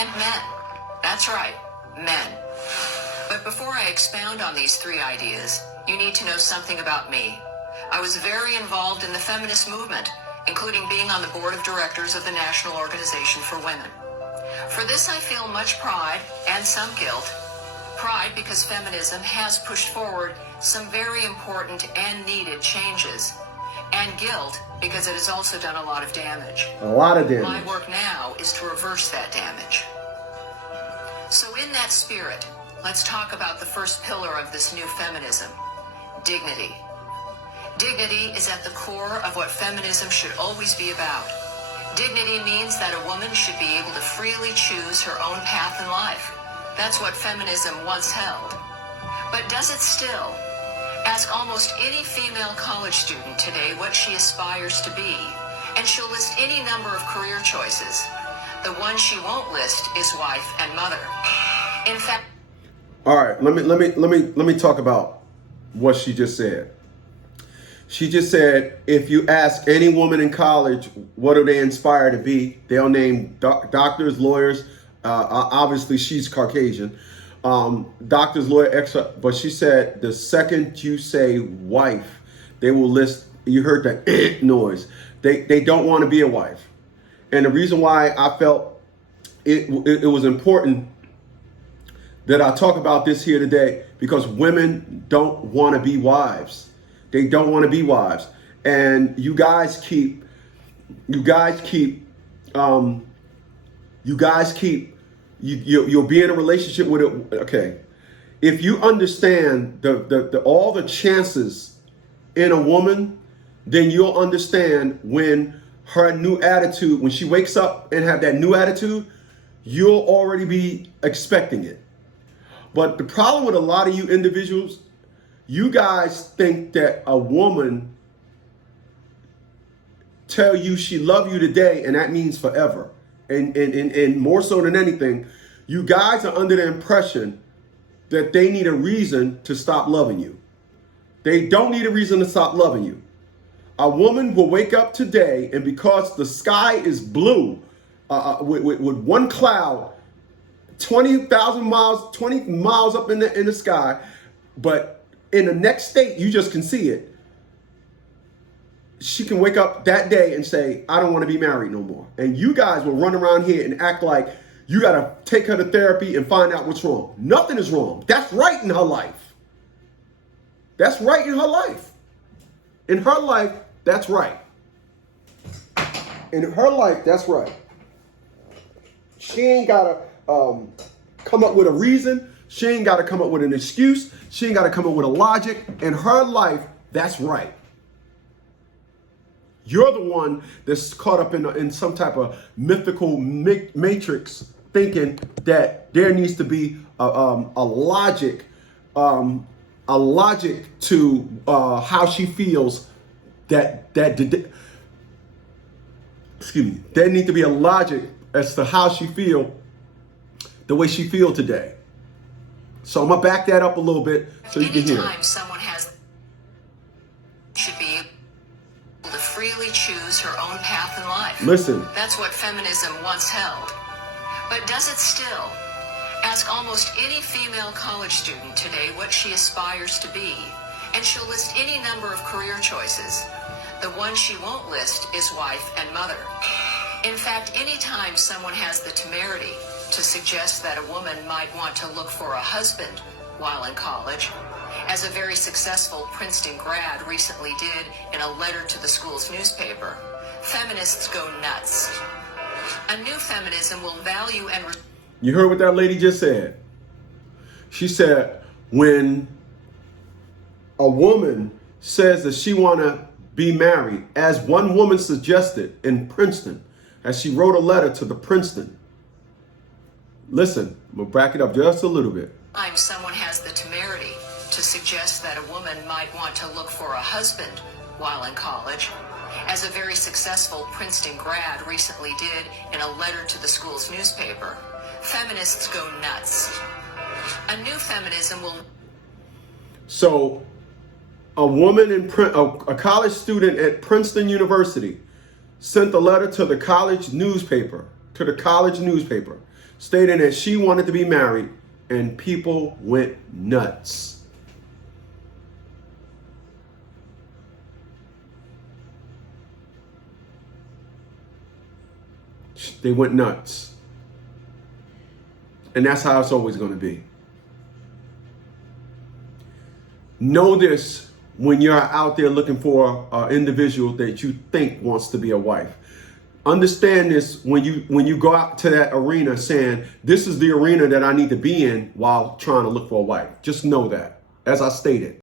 and men. That's right, men. But before I expound on these three ideas, you need to know something about me. I was very involved in the feminist movement, including being on the board of directors of the National Organization for Women. For this, I feel much pride and some guilt. Pride because feminism has pushed forward some very important and needed changes. And guilt because it has also done a lot of damage. A lot of damage. My work now is to reverse that damage. So in that spirit, let's talk about the first pillar of this new feminism, dignity. Dignity is at the core of what feminism should always be about. Dignity means that a woman should be able to freely choose her own path in life. That's what feminism once held. But does it still? Ask almost any female college student today what she aspires to be, and she'll list any number of career choices. The one she won't list is wife and mother. In fact, all right, let me talk about what she just said. She just said, if you ask any woman in college, what do they aspire to be? They'll name doctors, lawyers. Obviously, she's Caucasian. Doctors, lawyer, extra. But she said, the second you say wife, they will list, you heard the noise. They don't want to be a wife. And the reason why I felt it was important that I talk about this here today, because women don't want to be wives. They don't want to be wives. And you'll be in a relationship with it. Okay. If you understand all the chances in a woman, then you'll understand when her new attitude, when she wakes up and have that new attitude, you'll already be expecting it. But the problem with a lot of you individuals, you guys think that a woman tell you she love you today and that means forever. And more so than anything, you guys are under the impression that they need a reason to stop loving you. They don't need a reason to stop loving you. A woman will wake up today, and because the sky is blue with one cloud, 20 miles up in the sky, but in the next state, you just can see it. She can wake up that day and say, I don't want to be married no more. And you guys will run around here and act like you got to take her to therapy and find out what's wrong. Nothing is wrong. That's right in her life. That's right in her life. In her life, that's right. In her life, that's right. She ain't got to come up with a reason. She ain't got to come up with an excuse. She ain't got to come up with a logic. In her life, that's right. You're the one that's caught up in some type of mythical matrix, thinking that there needs to be a logic to how she feels. Excuse me. There needs to be a logic as to how she feel the way she feel today. So I'm gonna back that up a little bit so you can hear. Anytime someone should be able to freely choose her own path in life. Listen. That's what feminism once held. But does it still? Ask almost any female college student today what she aspires to be, and she'll list any number of career choices. The one she won't list is wife and mother. In fact, anytime someone has the temerity to suggest that a woman might want to look for a husband while in college, as a very successful Princeton grad recently did in a letter to the school's newspaper, feminists go nuts. A new feminism will value and... You heard what that lady just said. She said, when a woman says that she want to be married, as one woman suggested in Princeton, as she wrote a letter to the Princeton. Listen, I'm going to back it up just a little bit. Someone has the temerity to suggest that a woman might want to look for a husband while in college, as a very successful Princeton grad recently did in a letter to the school's newspaper, feminists go nuts. A new feminism will... So, a woman a college student at Princeton University sent a letter to the college newspaper to the college newspaper stating that she wanted to be married, and people went nuts. They went nuts. And that's how it's always going to be. Know this when you're out there looking for an individual that you think wants to be a wife. Understand this when you go out to that arena saying, this is the arena that I need to be in while trying to look for a wife. Just know that, as I stated.